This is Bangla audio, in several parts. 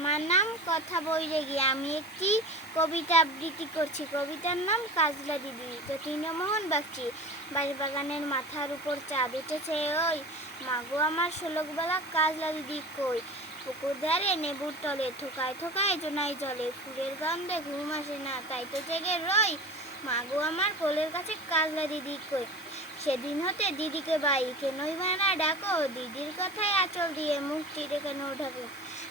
আমার নাম কথা বৈরাগী। আমি একটি কবিতা আবৃত্তি করছি। কবিতার নাম কাজলা দিদি। যতীন্দ্রমোহন বাগচি। বাড়িবাগানের মাথার উপর চাঁদ উঠেছে ওই, মাগো আমার শোলকবেলা কাজলা দিদি কই। পুকুর ধারে নেবুর তলে থোকায় থোকায় জোনাই জলে, ফুলের গন্ধে ঘুম আসে না তাই তো জেগে রই, মাগো আমার কোলের কাছে কাজলা দিদি কই। সেদিন হতে দিদিকে বাই কেনই বা না ডাকো, দিদির কথায় আঁচল দিয়ে মুখ চিরে কেন ঢাকো।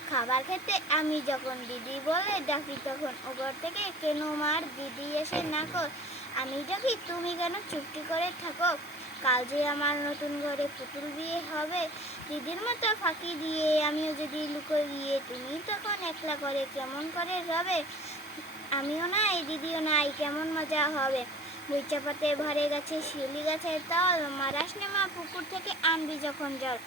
খাবার খেতে আমি যখন দিদি বলে ডাকি তখন ও ঘর থেকে কেন মার দিদি এসে নাকো। আমি ডাকি তুমি কেন চুপটি করে থাকো, কাল যে আমার নতুন ঘরে পুতুল বিয়ে হবে, দিদির মতো ফাঁকি দিয়ে আমিও যদি লুকোয় গিয়ে তুমি তখন একলা করে কেমন করে রবে। আমিও নাই দিদিও নাই কেমন মজা হবে, বইচা পাতে ভরে গেছে শিউলি গাছের তল, মারাস নে মা পুকুর থেকে আনবি যখন জল।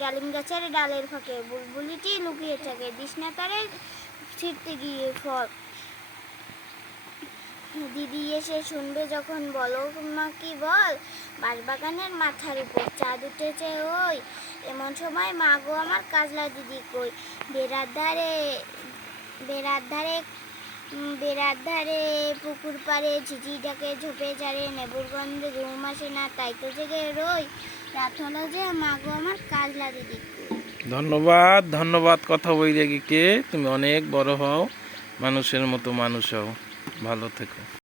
ডালিম গাছের ডালের ফাঁকে বুলবুলিটি লুকিয়ে থাকে, দিশনা তারে ছিঁড়তে গিয়ে ফল। দিদি এসে শুনবে যখন বলো মা কি বল, বাঁশবাগানের মাথার উপর চাঁদ উঠেছে ওই, এমন সময় মা গো আমার কাজলা দিদি কই। বেড়ার ধারে বেড়ার ধারে বেড়ার ধারে পুকুর পাড়ে ঝিঝি ডাকে ঝোপে ঝাড়ে, নেবুর গন্ধে ঘুম আসে না তাই তো জেগে রই, রাত হলো যে মা গো আমার কাজলা দিদি কই। ধন্যবাদ ধন্যবাদ কথা বৈরাগীকে। তুমি অনেক বড় হও, মানুষের মতো মানুষ হও, ভালো থেকো।